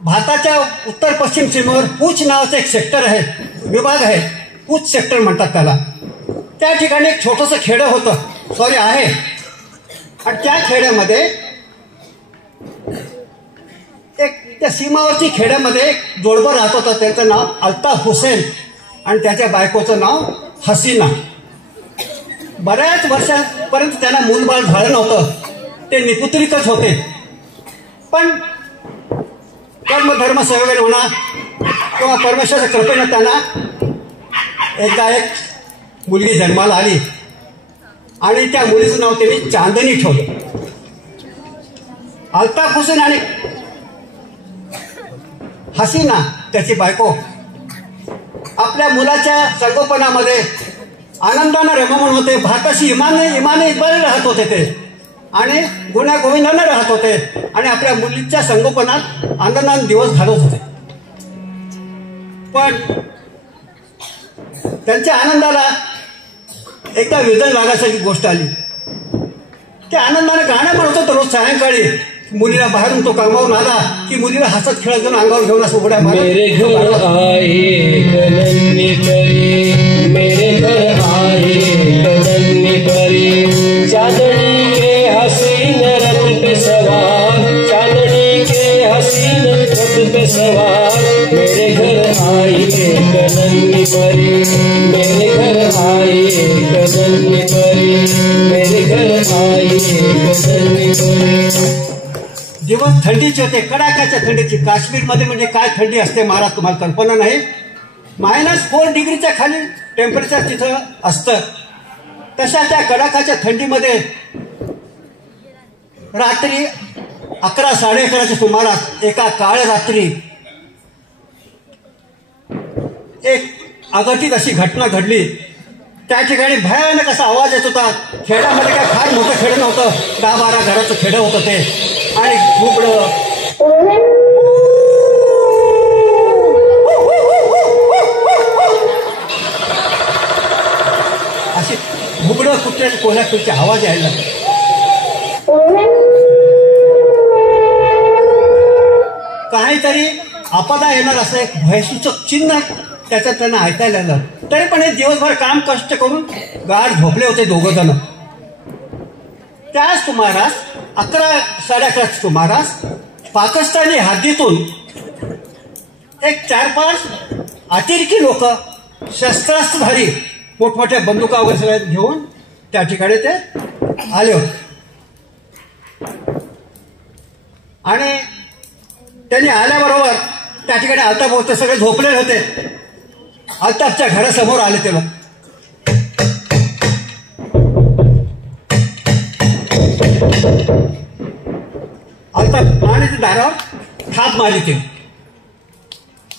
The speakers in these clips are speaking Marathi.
भारताच्या उत्तर पश्चिम सीमेवर पूछ नावाचं एक सेक्टर आहे, विभाग आहे, पूछ सेक्टर म्हणतात त्याला. त्या ठिकाणी एक छोटंसं खेडं होतं, आहे. आणि त्या खेड्यामध्ये त्या सीमावरची खेड्यामध्ये एक जोडपं राहत होतं. त्यांचं नाव अल्ताफ हुसेन आणि त्याच्या बायकोचं नाव हसीना. बऱ्याच वर्षांपर्यंत त्यांना मूलबाळ झालं नव्हतं, ते निपुत्रिकच होते. पण कर्मधर्म सेवेने म्हणा किंवा परमेश्वराच्या कृपेनं त्यांना एकदा एक मुलगी जन्माला आली आणि त्या मुलीचं नाव त्यांनी चांदनी ठेवलं. अल्ताफ हुसेन आणि हसीना त्याची बायको आपल्या मुलाच्या संगोपनामध्ये आनंदानं रममाण होते. भारताशी इमाने राहत होते ते आणि गुण्या गोविंदानं राहत होते आणि आपल्या मुलीच्या संगोपनात आनंदाने दिवस घालवत होते. पण त्यांच्या आनंदाला एकदा विजन लागायची गोष्ट आली. त्या आनंदाने गाणं म्हणत होतं रोज सायंकाळी. मुलीला बाहेरून तो कामावरून आला की मुलीला हसत खेळत घेऊन अंगावर घेऊन असं उड्या मारत, मेरे घर आए कनन्नी परी, मेरे घर आए कनन्नी परी, चांदनी के हसीन रथ पे सवार, चांदनी के हसीन रथ पे सवार, मेरे घर आए कनन्नी परी, मेरे घर आए कनन्नी परी, मेरे घर आए कनन्नी परी. दिवस थंडीचे होते, कडाक्याच्या थंडीची. काश्मीरमध्ये म्हणजे काय थंडी असते महाराज तुम्हाला कल्पना नाही. -4 डिग्रीच्या खाली टेम्परेचर तिथं असतं. तशा त्या कडाक्याच्या थंडीमध्ये रात्री 11 साडे 11च्या सुमारास एका काळ रात्री एक अघटित अशी घटना घडली. त्या ठिकाणी भयानक असा आवाज येत होता. खेड्यामध्ये काय फार मोठं खेडं नव्हतं, 10-12 घराचं खेडं होतं ते. आणि घुबडं अशी घुबडं कुठे कोल्हापूरचे आवाज यायला लागले. काहीतरी आपदा येणार असं एक भयसूचक चिन्ह त्याच्यात त्यांना ऐकायला आलं. तरी पण हे दिवसभर काम कष्ट करून गाढ झोपले होते दोघं जण. त्याच सुमारास 11 साडे 11 सुमारास पाकिस्तानी हद्दीतून एक 4-5 अतिरेकी लोक शस्त्रास्त्रधारी मोठमोठ्या बंदुका वगैरे सगळ्या घेऊन त्या ठिकाणी ते आले होते. आणि त्यांनी आल्याबरोबर त्या ठिकाणी अल्ताफ होते, सगळे झोपलेले होते. अल्ताफच्या घरासमोर आले ते लोक. अल्ताफ आणि दारावर थाप मारली ते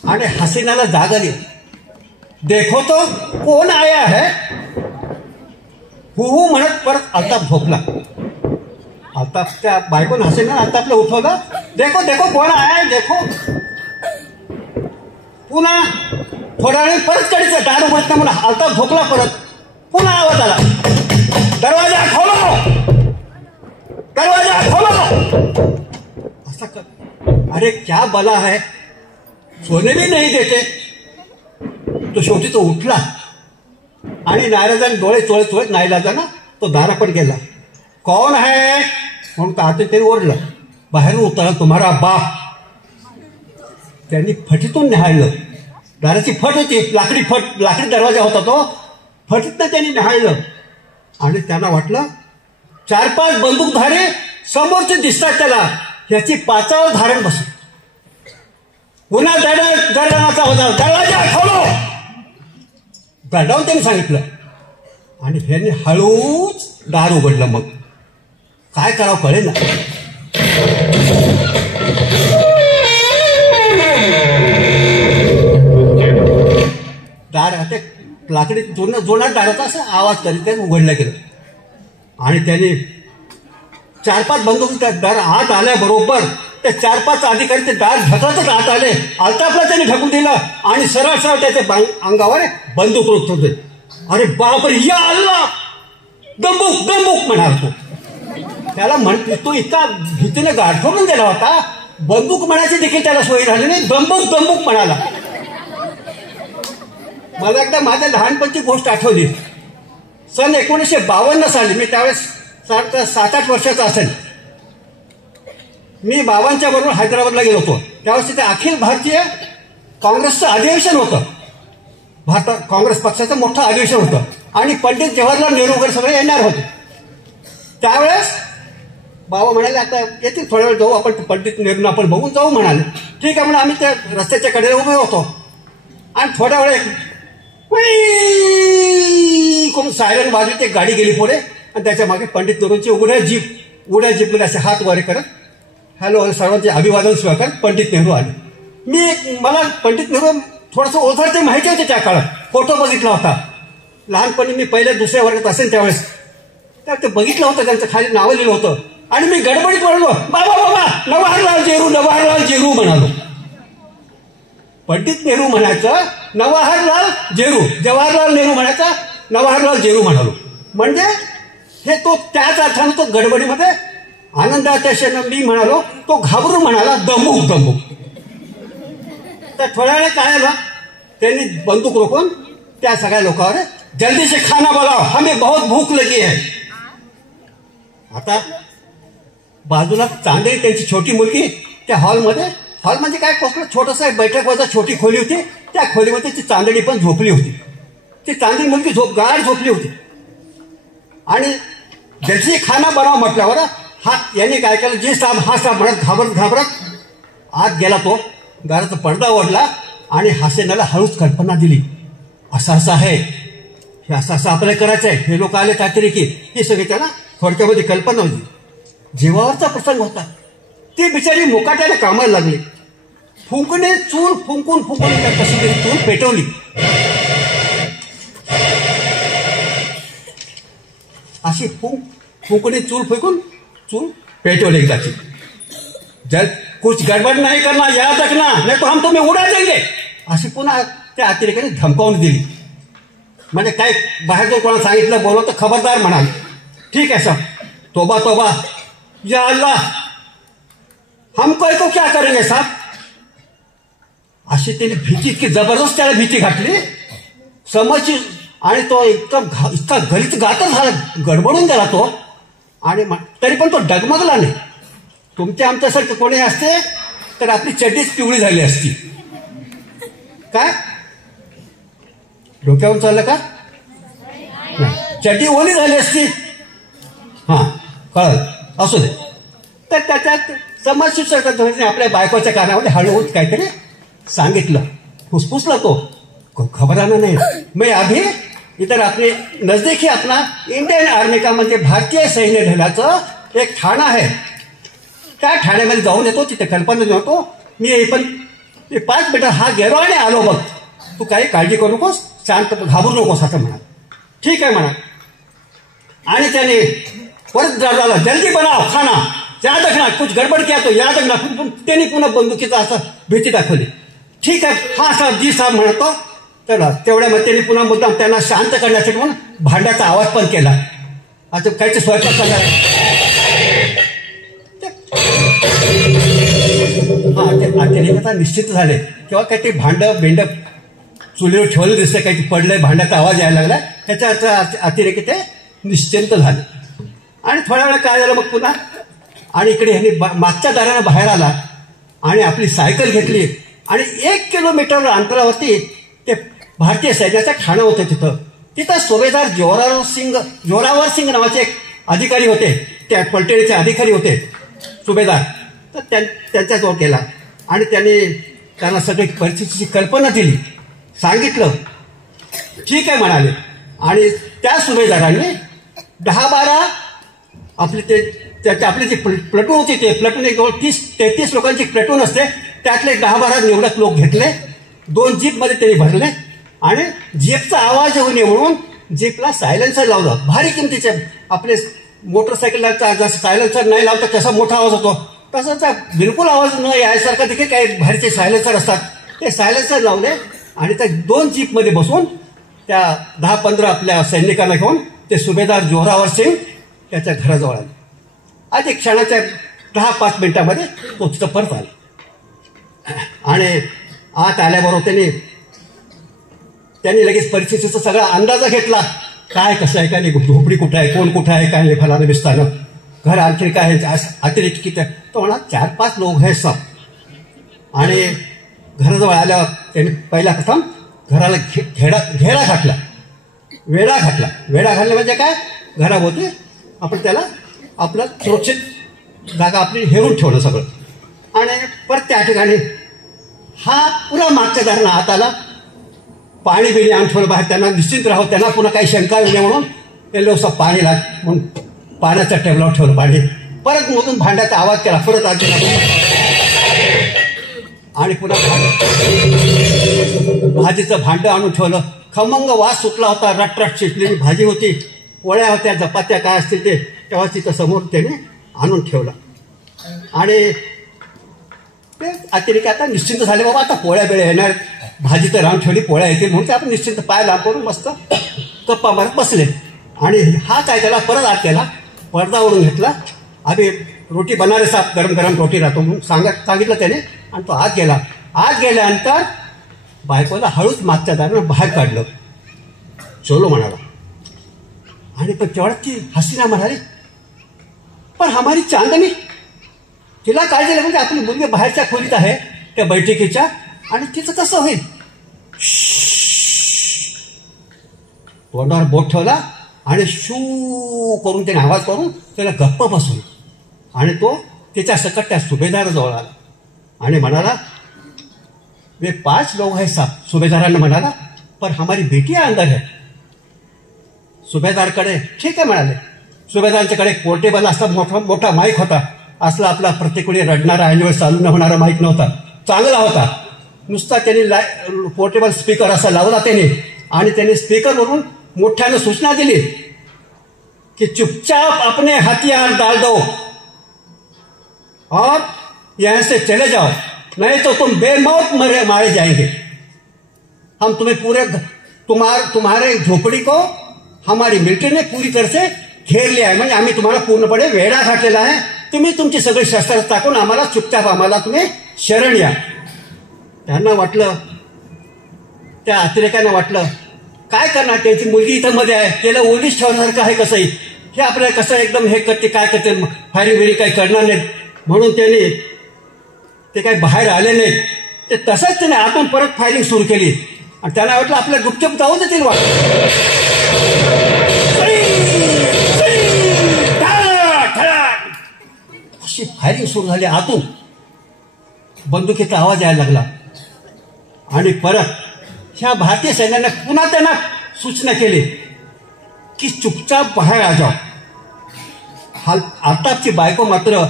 आणि हसीनाला जाग आली. देखो तो कोण आया है, हु म्हणत परत अल्ताफ झोपला. अल्ताफच्या बायकोन हसीनाला अल्ताफला उठवलं. देखो देखो कोण आया है देखो. पुन्हा थोड्या वेळ परत कडीचं दार उघडतं म्हणून अल्ताफ झोपला. परत पुन्हा आवाज आला, दरवाजा खोलो, दरवाजा खोलो. ऐसा कर, अरे क्या बला है, सोने भी नहीं देते. तो शेवटी तो उठला आणि नाराजाने डोळे चोळत चोळत नाईलाजानं तो दारापण गेला. कौन है म्हणून काहते ते ओरडलं. बाहेरून उतरला तुम्हारा बाप. त्यांनी फटीतून निहाळलं. दाराची फट होती, लाकडी फट, लाकडी दरवाजा होता तो. फटीतनं त्यांनी निहाळलं आणि त्यांना वाटलं 4-5 बंदूकधारे समोरचे दिसतात त्याला, ह्याची पाचावर धारण बसू. पुन्हा दरडाचा होता, दरवाजा खोलो, दरडावून त्यांनी सांगितलं. आणि ह्यांनी हळूच दार उघडलं. मग काय करावं कळेल ना. दार ते लाकडी जोडणार दाराचा असं आवाज करीत ते उघडलं गेलं. आणि त्यांनी 4-5 बंदूक दार आत आल्याबरोबर ते 4-5 अधिकारी ते दार ढकलतच आत आले. अल्ताफला त्यांनी ढकलून दिलं आणि सरळ सरळ त्याच्या अंगावर बंदूक रोखत होते. अरे बापरे, या अल्लाह, दंबूक दंबूक म्हणाल तो. त्याला तो इतका भीतीने गारठोडून गेला होता बंदूक म्हणायची देखील त्याला सोय झाली नाही, दंबूक दंबूक म्हणाला. मला एकदा माझ्या लहानपणची गोष्ट आठवली. सन 1952 साली, मी त्यावेळेस 7-8 वर्षाचा असेल, मी बाबांच्या बरोबर हैदराबादला गेलो होतो. त्यावेळेस तिथे अखिल भारतीय काँग्रेसचं अधिवेशन होतं. भारतात काँग्रेस पक्षाचं मोठं अधिवेशन होतं आणि पंडित जवाहरलाल नेहरू वगैरे सगळे येणार होते. त्यावेळेस बाबा म्हणाले, आता येतील थोड्या वेळ जाऊ आपण, पंडित नेहरूंना आपण बघून जाऊ म्हणाले. ठीक आहे म्हणून आम्ही त्या रस्त्याच्या कडेला उभे होतो आणि थोड्या वेळ करून सायरन वाजली, ते गाडी गेली पुढे आणि त्याच्या मागे पंडित नेहरूंची उघड्या जीपमध्ये असे हात वर करत हॅलो सर्वांचे अभिवादन स्वीकार पंडित नेहरू आले. मला पंडित नेहरू थोडंसं ओझरते माहिती होते. त्या काळात फोटो बघितला होता. लहानपणी मी पहिल्या दुसऱ्या वर्गात असेल त्यावेळेस ते बघितलं होतं, त्यांचं खाली नावं लिहिलं होतं आणि मी गडबडीत म्हणलो, बाबा बाबा नवाहरलाल जेरू म्हणालो. पंडित नेहरू म्हणायचं नवाहरलाल जेरू, जवाहरलाल नेहरू म्हणायचा नवाहरलाल जेरू म्हणालो. म्हणजे हे तो त्याच अर्थानं तो गडबडीमध्ये आनंदाच्या क्षणात मी म्हणालो, तो घाबरून म्हणाला दंबूक दंबूक. तर थोड्या वेळ काय आला, त्यांनी बंदूक रोखून त्या सगळ्या लोकांवर जल्दी से खाना बनाओ, हमें बहुत भूक लगी है. आता बाजूला चांदेरी त्यांची छोटी मुलगी त्या हॉल म्हणजे काय छोटंसं बैठक वजा छोटी खोली होती. त्या खोलीमध्ये ती चांदणी पण झोपली होती. ती चांदणी मुलगी गाढ झोपली होती आणि जल्दी खाना बनाव म्हटल्यावर यांनी काय केलं, जी स्टाफ हा स्टाफ म्हणत घाबरत आत गेला. तो दाराचा पडदा ओढला आणि हासेनाला हळूच कल्पना दिली, असं आहे, हे असं आपल्याला करायचं आहे. हे लोक आले काहीतरी की ही सगळी त्याला थोडक्यामध्ये कल्पना होती. जेवावरचा प्रसंग होता. ती बिचारी मुकाट्याने कामाला लागली. फुंकणे चूल फुंकून त्या कशी तरी चूल पेटवली. अशी फुंकणे चूल फेकून चूल पेटवली एकदाची. जल कुछ गडबड नाही करना, याद रखना, नाही तो हम तुम्हें उडा देंगे, अशी पुन्हा त्या अतिरेकाने धमकावून दिली. म्हणजे काय बाहेर जर कोणाला सांगितलं बोलव तर खबरदार म्हणाल. ठीक आहे सब, तोबा या अल्लाह हमको तो क्या करेंगे साहब. अशी त्यांनी भीती, इतकी जबरदस्त त्याला भीती घातली समजची. आणि तो इतका गलित गातर झाला, गडबडून गेला तो. आणि तरी पण तो डगमगला नाही. तुमच्या आमच्यासारखं कोणी असते तर आपली चड्डीच पिवळी झाली असती. काय डोक्यावर चाललं का, चड्डी ओली झाली असती. हा कळलं, असू दे. तर त्याच्यात समाज शिक्षकाने आपल्या बायकोच्या कानामध्ये हळूहळू काहीतरी सांगितलं, फुसफुसला तो. घबराना नाही. मैं अभी इधर अपने नजदीक ही अपना इंडियन आर्मी का म्हणजे भारतीय सैन्य दलाचं एक ठाणा आहे, त्या ठाण्यामध्ये जाऊन येतो. तिथे कल्पना देतो मी, पण 5 मीटर हा गेलो आणि आलो बघ, तू काही काळजी करू नकोस, शांत घाबरू नकोस असं म्हणा. ठीक आहे म्हणा. आणि त्याने परत झाला, जल्दी बनाव खाना, याद रखना, कुछ गडबड किया तो याद रखना. त्यांनी पुन्हा बंदुकीचा असं भीती दाखवली. ठीक आहे हा साहेब, जी साहेब म्हणतो. तर तेवढ्यामध्ये त्यांनी पुन्हा मुद्दाम त्यांना शांत करण्यासाठी म्हणून भांड्याचा आवाज पण केला. आता काहीच स्वयंपाक करणार. हा ते अतिरेकता निश्चित झाले. किंवा काहीतरी भांड चुलीवर ठेवलं दिसतं, काही पडलंय, भांड्याचा आवाज यायला लागला. त्याच्या अर्थ अतिरेकी ते निश्चिंत झाले. आणि थोड्या वेळा काय झालं मग पुन्हा, आणि इकडे ह्यांनी मागच्या दारानं बाहेर आला आणि आपली सायकल घेतली आणि 1 किलोमीटर अंतरावरती ते भारतीय सैन्याचं ठाणं होतं. तिथं सुभेदार जोरावर सिंग नावाचे एक अधिकारी होते, त्या पलटणीचे अधिकारी होते सुभेदार. तर त्यांच्याजवळ गेला आणि त्यांना सगळी परिस्थितीची कल्पना दिली, सांगितलं. ठीक आहे म्हणाले. आणि त्या सुभेदारांनी 10-12 आपली जी प्लटून होती, ते प्लटून एक जवळ 30-33 लोकांची प्लटून असते, त्यातले 10-12 निवडक लोक घेतले. 2 जीपमध्ये त्यांनी भरले आणि जीपचा आवाज होऊ नये म्हणून जीपला सायलेन्सर लावलं. भारी किमतीचे आपले मोटरसायकलला जसं सायलेन्सर नाही लावता कसा मोठा आवाज होतो, तसाच बिलकुल आवाज न यायसारखा देखील काही भारीचे सायलेन्सर असतात. ते सायलेन्सर लावले आणि त्या 2 जीपमध्ये बसून त्या 10-15 आपल्या सैनिकांना घेऊन ते सुभेदार जोरावर सिंग त्याच्या घराजवळ आले. आज एक क्षणाच्या 10-5 मिनिटांमध्ये तो तिथं परत आला. आणि आत आल्याबरोबर त्यांनी लगेच परिस्थितीचा सगळा अंदाज घेतला. काय कसं आहे काय नाही, झोपडी कुठं आहे, कोण कुठं आहे, काय नाही, फलानं बिस्तानं, घर आणखी काय आहे, अतिरिक्त किती आहे. तो म्हणा 4-5 लोक आहेत सब. आणि घराजवळ आल्यावर त्यांनी पहिला प्रथम घराला घेडा घातला, वेढा घातला. वेढा घातला म्हणजे काय, घराभोवती आपण त्याला आपलं सुरक्षित जागा आपली हेरून ठेवलं सगळं. आणि परत त्या ठिकाणी हा पुरा मागच्या दारानं आत आला. पाणी बिणी आणून ठेवलं बाहेर, त्यांना निश्चिंत राहावं, त्यांना पुन्हा काही शंका येऊ नये म्हणून ते लोक पाणी लाग म्हणून पाण्याच्या टेबलावर ठेवलं पाणी. परत मधून भांड्याचा आवाज केला, परत आत गेला आणि पुन्हा भाजीचं भांडं आणून ठेवलं. खमंग वास सुटला होता, रटरट शिजलेली भाजी होती, पोळ्या होत्या, चपात्या काय असतील ते तेव्हा तिथं समोर त्याने आणून ठेवलं. आणि ते अतिरिक्त आता निश्चिंत झाले, बाबा आता पोळ्या बिळ्या येणार, भाजी तर राहून ठेवली, पोळ्या येतील म्हणून ते आपण निश्चिंत पाय लांब करून मस्त गप्पा मारत बसले. आणि हा काय त्याला परत आत केला, पडदा ओढून घेतला. आम्ही रोटी बनारे साप, गरम गरम रोटी राहतो म्हणून सांगितलं त्याने. आणि तो आत गेला. आत गेल्यानंतर बायकोला हळूच मागच्या दारानं बाहेर काढलं. चलो म्हणाला. आणि पण तेवढ्यात ती हसीना म्हणाली, पण हमारी चांदणी, तिला काय झालं म्हणजे आपली मुलगी बाहेरच्या खोलीत आहे त्या बैठकीच्या, आणि तिचं कसं होईल. तोंडावर बोट ठेवला आणि शू करून त्याने आवाज करून त्याला गप्प बसवली. आणि तो त्याच्या सकट त्या सुभेदाराजवळ आला आणि म्हणाला, वे 5 लोग हैं साहब. सुभेदारांना म्हणाला, पर हमारी बेटी अंदर है. सुभेदारकडे ठीक आहे म्हणाले. सुभेदारांच्याकडे पोर्टेबल असा मोठा माईक होता. असला आपला प्रत्येक रडणारा ऐनवेळ चालू न होणारा माईक नव्हता, चांगला होता. नुसता त्यांनी पोर्टेबल स्पीकर असा लावला त्याने. आणि त्याने स्पीकरवरून मोठ्यानं सूचना दिली की चुपचाप अपने हथियार डाल दो और यहां से चले जाओ, नहीं तो तुम बेमौत मारे जाएंगे. हम तुम्हें पूरे तुम्हारे झोपड़ी को हमारी मिलिट्री ने पूरी तरह से घेर लिया है. म्हणजे आम्ही तुम्हाला पूर्णपणे वेढा घातलेला आहे. तुम्ही तुमची सगळी शस्त्र टाकून आम्हाला चुपचाप आम्हाला तुम्ही शरण या. त्यांना वाटलं, त्या अतिरेकांना वाटलं काय करणार, त्यांची मुलगी इथं मध्ये आहे, त्याला ओलीस ठेवण्यासारखं आहे कसंही, हे आपल्याला कसं एकदम हे करते काय करते, फायरिंग बिरी काही करणार नाहीत म्हणून त्यांनी ते काही बाहेर आले नाहीत. ते तसंच त्याने आतून परत फायरिंग सुरू केली. आणि त्याला वाटलं आपल्या गुपचूप जाऊ देतील अशी फायरिंग सुरू झाली. आतून बंदुकीचा आवाज यायला लागला. आणि परत ह्या भारतीय सैन्याने पुन्हा त्यांना सूचना केली की चुपचाप बाहेर आ जाओ. आतापची बायको मात्र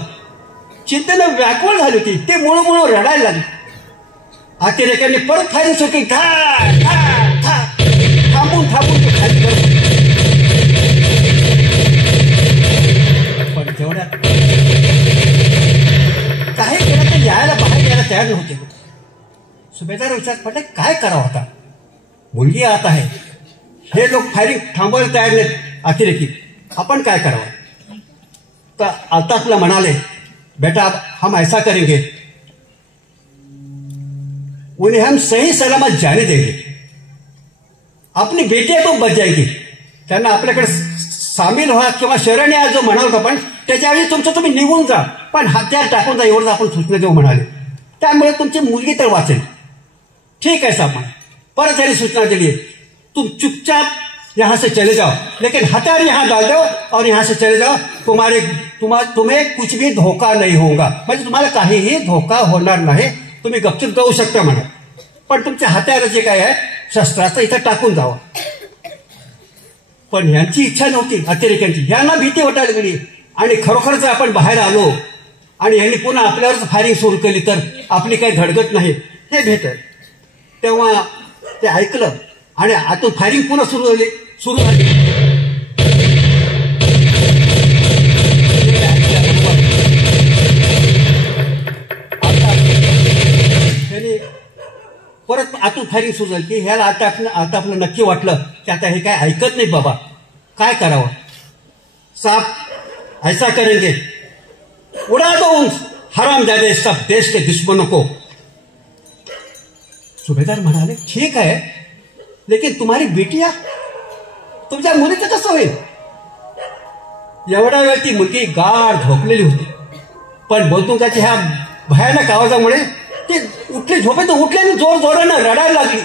चिंतेनं व्याकुळ झाली होती. ते मुळमुळ रडायला लागली. अतिरेक्यांनी परत फायरिंग सुरू केली. थांबून ते खाली करत. पण तेवढ्यात काही केलं तर बाहेर यायला तयार नव्हते. सुभेदार विचार पडले काय करावं आता, मुलगी आत आहे, हे लोक फायरिंग थांबवायला तयार नाहीत अतिरेकी, आपण काय करावं. तर अल्ताफला म्हणाले, बेटा हम ऐसा करेंगे, उन्हें हम सही सलामत जाने देंगे, अपनी बेटी तो बच जाएगी. त्यांना आपल्याकडे सामील व्हा किंवा शरण या जो म्हणाल आपण, त्याच्यावेळी तुमचं तुम्ही निघून जा, पण हत्यार टाकून जा एवढं आपण सूचना देऊ म्हणाले. त्यामुळे तुमची मुलगी तर वाचेल. ठीक है साहब. पर त्यांनी सूचना दिली, तुम चुपचाप यहां से चले जाओ, लेकिन हथियार यहां डाल दो और यहां से चले जाओ, तुम्हें कुछ भी धोखा नहीं होगा. म्हणजे तुम्हाला काहीही धोका होणार नाही, तुम्ही गपचूप जाऊ शकता म्हणा, पण तुमचे हत्यार जे काय आहे शस्त्राचं इथं टाकून जावं. पण यांची इच्छा नव्हती अतिरेक्यांची. यांना भीती वाटायला लागली. आणि खरोखर जर आपण बाहेर आलो आणि यांनी पुन्हा आपल्यावरच फायरिंग सुरू केली तर आपली काही धडगत नाही हे भेट आहे. तेव्हा ते ऐकलं आणि आतून फायरिंग पुन्हा सुरू झाली. त्यांनी परत आतून फायरिंग सुरू झाली की ह्याला आता आपलं नक्की वाटलं की आता हे काय ऐकत नाही बाबा, काय करावं. साहब ऐसा करेंगे, उड़ा दो उन हरामजादे सब देश के दुश्मनों को, सुभेदार म्हणाले, ठीक आहे, लेकिन तुम्हारी बिटिया, तुमच्या मुलीचं कसं होईल? एवढा वेळ ती मुलगी गाढ झोपलेली होती, पण बंदुकाच्या ह्या भयानक आवाजामुळे ती उठली, झोपेतून उठली आणि जोर जोरानं रडायला लागली.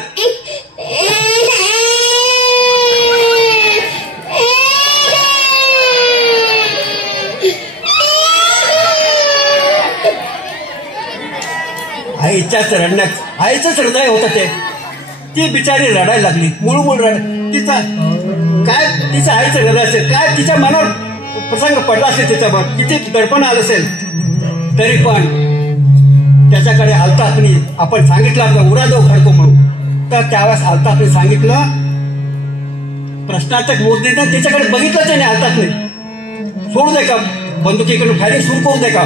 आईचंच हृदय होतं ते. ती बिचारी रडायला लागली, मुळमुळ तिचा आईचं हृदय असेल, काय तिच्या मनावर प्रसंग पडला असेल, तिच्या मनात किती दडपण आलं असेल, तरी पण त्याच्याकडे अल्ताफनी आपण सांगितलं आपलं उरादो खडको म्हणून. तर त्यावेळेस अल्ताफनी सांगितलं, प्रश्नार्थक मोदीनं त्याच्याकडे बघितलंच नाही. अल्ताफनी सोडू दे का, बंदुकीकडून फायरिंग सुरू करू दे का?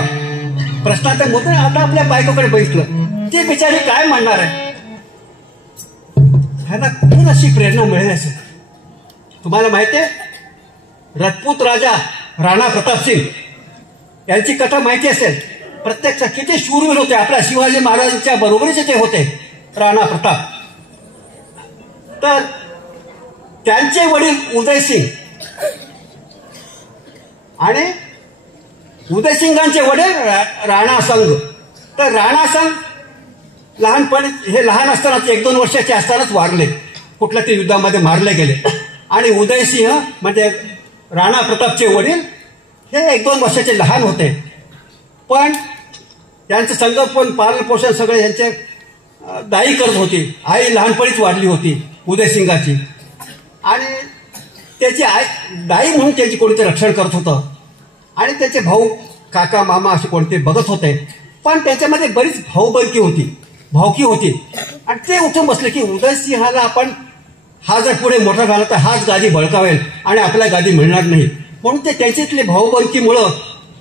प्रश्नार्थक मोदीने आता आपल्या बायकोकडे बघितलं. ती बिचारी काय म्हणणार आहे? ह्यांना कुठून अशी प्रेरणा मिळेल असेल? तुम्हाला माहिती आहे, राजपूत राजा राणा प्रताप सिंग यांची कथा माहिती असेल. प्रत्यक्षात किती शूरवीर होते, आपल्या शिवाजी महाराजांच्या बरोबरीचे ते होते राणा प्रताप. तर त्यांचे वडील उदयसिंग आणि उदयसिंगांचे वडील राणा संग. तर राणा संग लहानपणी, हे लहान असतानाच 1-2 वर्षाचे असतानाच वारले, कुठल्या तरी युद्धामध्ये मारले गेले. आणि उदयसिंह म्हणजे राणा प्रतापचे वडील हे 1-2 वर्षाचे लहान होते, पण त्यांचं संगोपन पालन पोषण सगळे यांचे दाई करत होती. आई लहानपणीच वाढली होती उदयसिंगाची, आणि त्याची आई दाई म्हणून त्यांची कोणते रक्षण करत होतं, आणि त्याचे भाऊ काका मामा असे कोणते बघत होते. पण त्याच्यामध्ये बरीच भाऊकी होती. आणि ते उठून बसले की उदयसिंहाला आपण, हा जर पुढे मोठा झाला तर हाच गादी बळकावेल आणि आपल्या गादी मिळणार नाही, म्हणून ते त्यांच्यातले भाऊबंदकीमुळं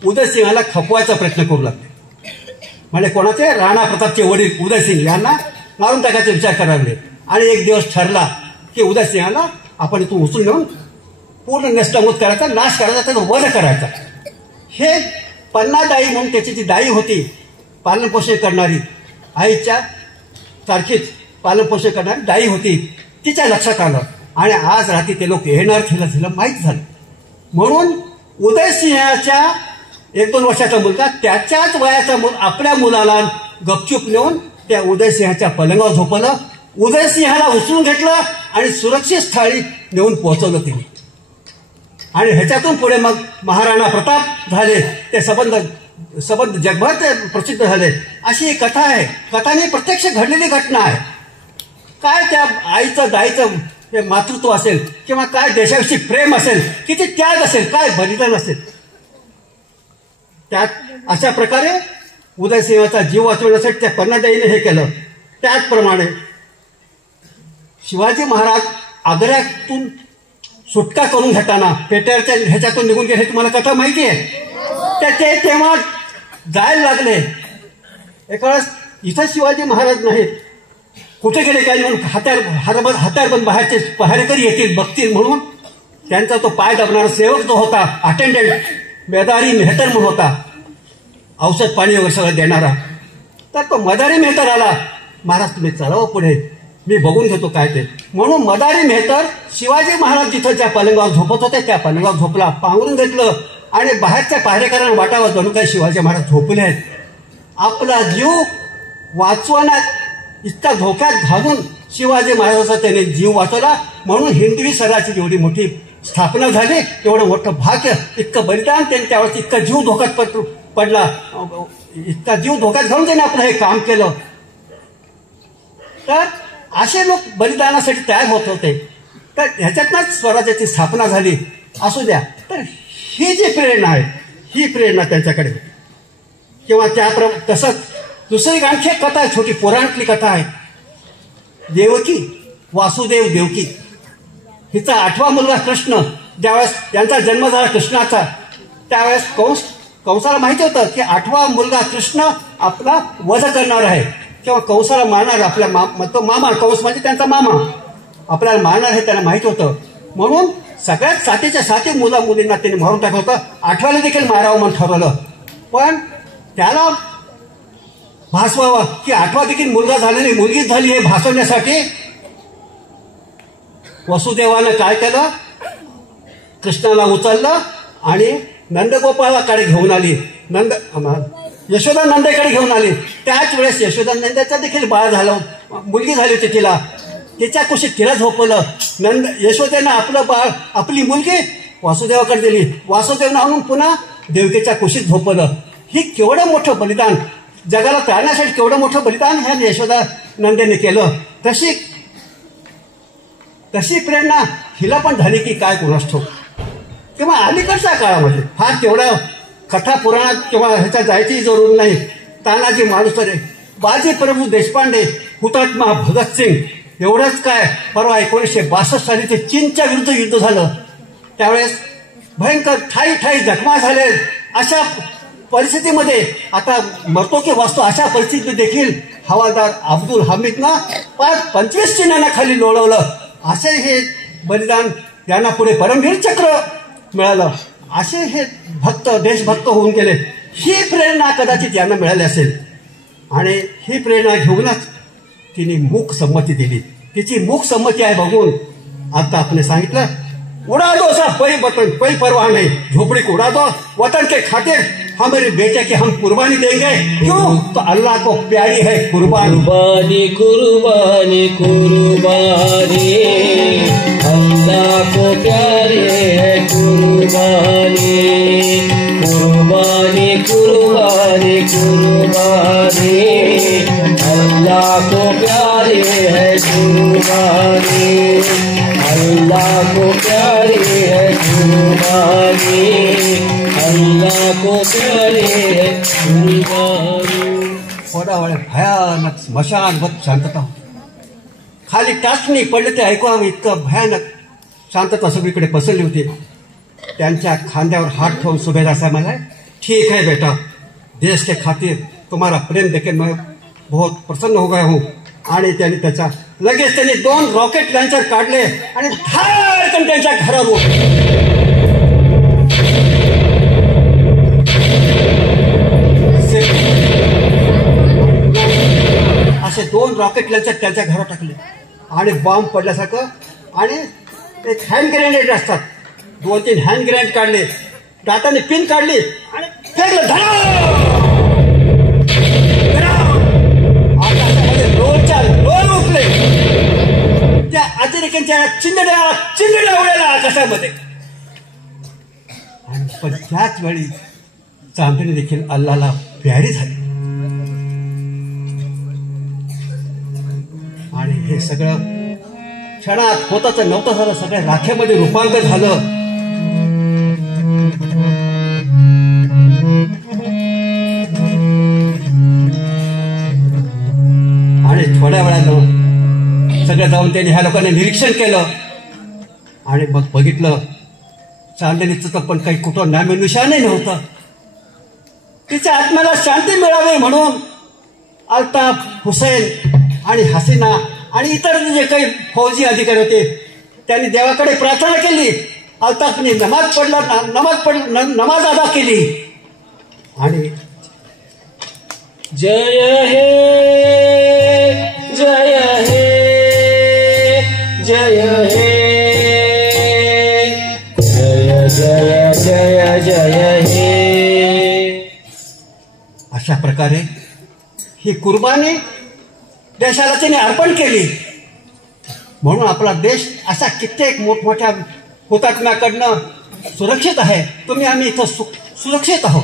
उदयसिंहाला खपवायचा प्रयत्न करू लागले. म्हणजे कोणाचे? राणा प्रतापचे वडील उदयसिंग यांना मारून टाकायचा विचार करायला लागले. आणि एक दिवस ठरला की उदयसिंहाला आपण इथून उचलून घेऊन पूर्ण नष्टमूत करायचा, नाश करायचा, त्याचा वध करायचा. हे पन्नादाई म्हणून त्याची जी दाई होती, पालनपोषण करणारी, आईच्या सारखीच पालनपोषण करणारी दाई होती, तिच्या लक्षात आलं. आणि आज रात्री ते लोक येणार तिला माहीत झालं. म्हणून उदयसिंहाच्या 1-2 वर्षाचा मुलगा त्याच्याच वयाचा आपल्या मुलाला गपचूप नेऊन त्या उदयसिंहाच्या पलंगावर झोपवलं. उदयसिंहाला उचलून घेतलं आणि सुरक्षित स्थळी नेऊन पोहोचवलं तिने. आणि ह्याच्यातून पुढे मग महाराणा प्रताप झाले. ते संबंध जगभर ते प्रसिद्ध झाले. अशी एक कथा आहे. कथाने प्रत्यक्ष घडलेली घटना आहे. काय त्या आईचं दाईचं मातृत्व असेल, किंवा काय देशाविषयी प्रेम असेल, किती त्याग असेल, काय बलिदान असेल. त्यात अशा प्रकारे उदयसिंहाचा जीव वाचवण्यासाठी त्या पन्नादाईने हे केलं. त्याचप्रमाणे शिवाजी महाराज आग्र्यातून सुटका करून घेताना पेट्याच्या ह्याच्यातून निघून गेले, हे तुम्हाला कथा माहिती आहे. तर ते तेव्हा जायला लागले. एका वेळेस इथं शिवाजी महाराज नाहीत, कुठे गेले काय म्हणून हत्यारबंद बाहेरचे पहारेकरी येतील बघतील म्हणून त्यांचा तो पाय दाबणारा सेवक जो होता, अटेंडंट मदारी मेहतर म्हणून होता, औषध पाणी वगैरे सगळं देणारा. तर तो मदारी मेहतर आला, महाराज तुम्ही चलावं पुढे, मी बघून घेतो काय ते. म्हणून मदारी मेहतर शिवाजी महाराज जिथं ज्या पलंगावर झोपत होते त्या पलंगावर झोपला, पांघरून घेतलं. आणि बाहेरच्या पहारेकरांना वाटावं जणू काही शिवाजी महाराज झोपले आहेत. आपला जीव वाचवण्यात इतका धोक्यात घालून शिवाजी महाराजाचा त्याने जीव वाचवला. म्हणून हिंदवी स्वराज्याची जेवढी मोठी स्थापना झाली, तेवढं मोठं भाग्य, इतकं बलिदान त्यांनी त्यावेळेस, इतका जीव धोक्यात पडला, इतका जीव धोक्यात घालून त्याने आपलं हे काम केलं. तर असे लोक बलिदानासाठी तयार होत होते. तर ह्याच्यातनंच स्वराज्याची स्थापना झाली. असू द्या. तर ही जी प्रेरणा आहे, ही प्रेरणा त्यांच्याकडे होती. किंवा तसंच दुसरी आणखी एक कथा आहे, छोटी पुराणातली कथा आहे, देवकी, वासुदेव देवकी. हिचा 8वा मुलगा कृष्ण, ज्यावेळेस यांचा जन्म झाला कृष्णाचा, त्यावेळेस कंसाला माहिती होतं की 8वा मुलगा कृष्ण आपला वध करणार आहे, किंवा कंसाला मारणार, आपल्या तो मामा, कंस म्हणजे त्यांचा मामा आपल्याला मारणार हे त्यांना माहित होतं. म्हणून सगळ्यात साथीच्या साथी मुलींना त्यांनी मारून टाकलं होतं. 8व्याला देखील मारावं म्हणून ठरवलं. पण त्याला भासवावा की आठवा देखील मुलगा झालेली मुलगीच झाली हे भासवण्यासाठी वसुदेवानं काय केलं, कृष्णाला उचललं आणि नंदगोपाळाकडे घेऊन आली. यशोदा नंदेकडे घेऊन आली. त्याच वेळेस यशोदा नंदेचा देखील बाळ झालं, मुलगी झाली होती तिला. तिच्या कुशीत तिला झोपवलं. यशोदेनं आपलं बाळ, आपली मुलगी वासुदेवाकडे दिली. वासुदेवनं आणून पुन्हा देवकीच्या कुशीत झोपवलं. ही केवढं मोठं बलिदान, जगाला प्राण्यासाठी केवढं मोठं बलिदान ह्या यशोदा नंदेने केलं. तशी प्रेरणा हिला पण झाली की काय कोणास ठाऊक. किंवा अलीकडच्या काळामध्ये फार तेवढं कथा पुराणात किंवा ह्याच्या जायची जरूर नाही. तानाजी मालुसरे, बाजी प्रभू देशपांडे, हुतात्मा भगतसिंग, एवढंच काय, परवा 1962 साली ते चीनच्या विरुद्ध युद्ध झालं. त्यावेळेस भयंकर ठाई ठाई जखमा झाले. अशा परिस्थितीमध्ये आता मरतो की वाचतो अशा परिस्थितीत देखील हवालदार अब्दुल हमीदनं 25 चिन्हांखाली लोळवलं. असे हे बलिदान, यांना पुढे परमवीर चक्र मिळालं. असे हे भक्त, देशभक्त होऊन गेले. ही प्रेरणा कदाचित यांना मिळाली असेल आणि ही प्रेरणा घेऊनच तिने मूक संमती दिली. तिची मूक संमती आहे बघून आता आपण सांगितलं, उड़ा दो सब कोई वतन कोई परवाह नहीं, झोपड़ी को उड़ा दो, वतन के खातिर हमारे बेटे की हम कुर्बानी देंगे. क्यों? तो अल्लाह को प्यारी है कुर्बानी. कुर्बानी कुर्बानी कुर्बानी, अल्लाह को प्यारी है कुर्बानी. कुर्बानी कुर्बानी कुर्बानी, अल्लाह को प्यारी है कुर्बानी. अल्लाह को प्यारी है कुर्बानी. अल्लाह को प्यारी है कुर्बानी. थोडा वेळ भयानक स्मशानवत शांतता होती. खाली टाचणी पडले ते ऐकवावं इतकं भयानक शांतता सगळीकडे पसरली होती. त्यांच्या खांद्यावर हात ठेवून सुभेदार साहेब म्हणाले, ठीक है बेटा, देश के खातिर तुम्हारा प्रेम देखे मैं बहुत प्रसन्न हो गया हूँ. आणि लगेच त्यांनी 2 रॉकेट लॉन्चर काढले आणि धाडकन त्यांच्या घरावर असे 2 रॉकेट लॉन्चर त्यांच्या घरावर टाकले आणि बॉम्ब पडल्यासारखं. आणि एक हँड ग्रेनेड असतात, 2-3 हँड ग्रेनेड काढले, दाताने पिन काढली आणि फेकलं. आकाशामध्ये लोळ उठले. त्या अतिरेक्यांच्या चिंधड्या उडाल्या आकाशामध्ये. आणि पण त्याच वेळी चांदणी देखील अल्लाला प्यारी झाली. आणि हे सगळं क्षणात होताचं नव्हतं झालं, सगळ्या राखेमध्ये रूपांतर झालं. आणि थोड्या वेळानं सगळं जाऊन त्यांनी ह्या लोकांनी निरीक्षण केलं आणि मग बघितलं चांदणीचं तर पण काही कुठं नामनिशाणही नव्हतं. तिच्या आत्म्याला शांती मिळावी म्हणून अल्ताफ, हुसेन आणि हसीना आणि इतर जे काही फौजी अधिकारी होते त्यांनी देवाकडे प्रार्थना केली. अल्ताफने नमाज अदा केली आणि जय हे जय हे जय हे जय जय जय जय हे. अशा प्रकारे ही कुर्बानी देशाला त्याने अर्पण केली. म्हणून आपला देश अशा कित्येक मोठमोठ्या हुतात्म्याकडनं सुरक्षित आहे. आम्ही इथं सुरक्षित आहोत.